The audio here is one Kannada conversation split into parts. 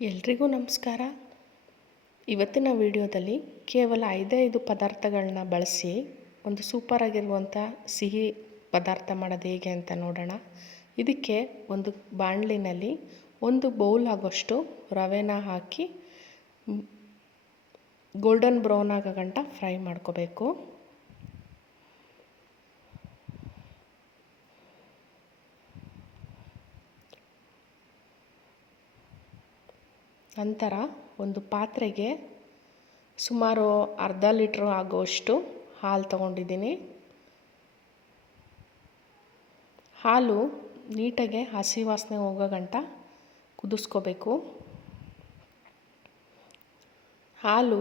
ಎಲ್ರಿಗೂ ನಮಸ್ಕಾರ. ಇವತ್ತಿನ ವಿಡಿಯೋದಲ್ಲಿ ಕೇವಲ 5 ಪದಾರ್ಥಗಳನ್ನ ಬಳಸಿ ಒಂದು ಸೂಪರಾಗಿರುವಂಥ ಸಿಹಿ ಪದಾರ್ಥ ಮಾಡೋದು ಹೇಗೆ ಅಂತ ನೋಡೋಣ. ಇದಕ್ಕೆ ಒಂದು ಬಾಣಲಿನಲ್ಲಿ 1 ಬೌಲ್ ಆಗೋಷ್ಟು ರವೆನ ಹಾಕಿ ಗೋಲ್ಡನ್ ಬ್ರೌನ್ ಆಗೋ ಗಂಟ ಫ್ರೈ ಮಾಡ್ಕೋಬೇಕು. ನಂತರ ಒಂದು ಪಾತ್ರೆಗೆ ಸುಮಾರು ಅರ್ಧ ಲೀಟ್ರ್ ಆಗುವಷ್ಟು ಹಾಲು ತಗೊಂಡಿದ್ದೀನಿ. ಹಾಲು ನೀಟಾಗಿ ಹಸಿ ವಾಸನೆ ಹೋಗೋ ಗಂಟ ಕುದಿಸ್ಕೋಬೇಕು. ಹಾಲು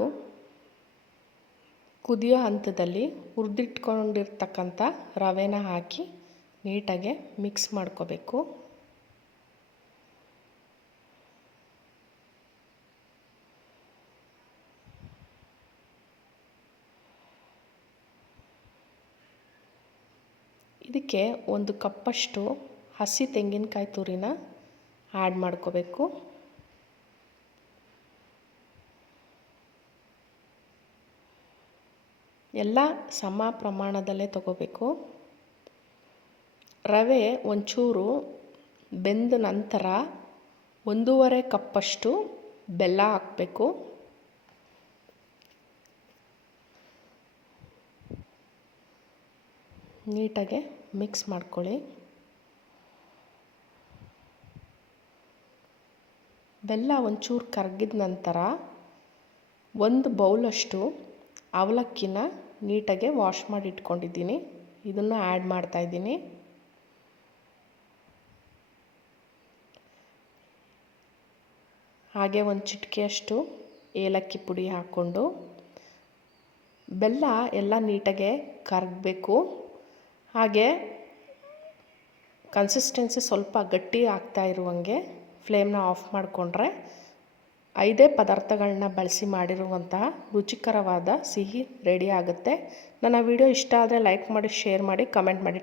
ಕುದಿಯೋ ಹಂತದಲ್ಲಿ ಹುರಿದಿಟ್ಕೊಂಡಿರ್ತಕ್ಕಂಥ ರವೆನ ಹಾಕಿ ನೀಟಾಗಿ ಮಿಕ್ಸ್ ಮಾಡ್ಕೋಬೇಕು. ಇದಕ್ಕೆ 1 ಕಪ್ಪಷ್ಟು ಹಸಿ ತೆಂಗಿನಕಾಯಿ ತುರಿನ ಆ್ಯಡ್ ಮಾಡ್ಕೋಬೇಕು. ಎಲ್ಲ ಸಮ ಪ್ರಮಾಣದಲ್ಲೇ ತಗೋಬೇಕು. ರವೆ ಒಂಚೂರು ಬೆಂದ ನಂತರ 1.5 ಕಪ್ಪಷ್ಟು ಬೆಲ್ಲ ಹಾಕಬೇಕು. ನೀಟಾಗಿ ಮಿಕ್ಸ್ ಮಾಡ್ಕೊಳ್ಳಿ. ಬೆಲ್ಲ ಒಂಚೂರು ಕರಗಿದ ನಂತರ 1 ಬೌಲಷ್ಟು ಅವಲಕ್ಕಿನ ನೀಟಾಗಿ ವಾಶ್ ಮಾಡಿ ಇಟ್ಕೊಂಡಿದ್ದೀನಿ. ಇದನ್ನು ಆ್ಯಡ್ ಮಾಡ್ತಾಯಿದ್ದೀನಿ. ಹಾಗೆ 1 ಚಿಟಿಕೆಯಷ್ಟು ಏಲಕ್ಕಿ ಪುಡಿ ಹಾಕ್ಕೊಂಡು ಬೆಲ್ಲ ಎಲ್ಲ ನೀಟಾಗೆ ಕರಗಬೇಕು. ಹಾಗೆ ಕನ್ಸಿಸ್ಟೆನ್ಸಿ ಸ್ವಲ್ಪ ಗಟ್ಟಿ ಆಗ್ತಾ ಇರುವಂಗೆ ಫ್ಲೇಮ್ನ ಆಫ್ ಮಾಡಿಕೊಂಡ್ರೆ 5 ಪದಾರ್ಥಗಳನ್ನ ಬಳಸಿ ಮಾಡಿರುವಂತಹ ರುಚಿಕರವಾದ ಸಿಹಿ ರೆಡಿ ಆಗುತ್ತೆ. ನನ್ನ ವಿಡಿಯೋ ಇಷ್ಟ ಆದರೆ ಲೈಕ್ ಮಾಡಿ, ಶೇರ್ ಮಾಡಿ, ಕಮೆಂಟ್ ಮಾಡಿ.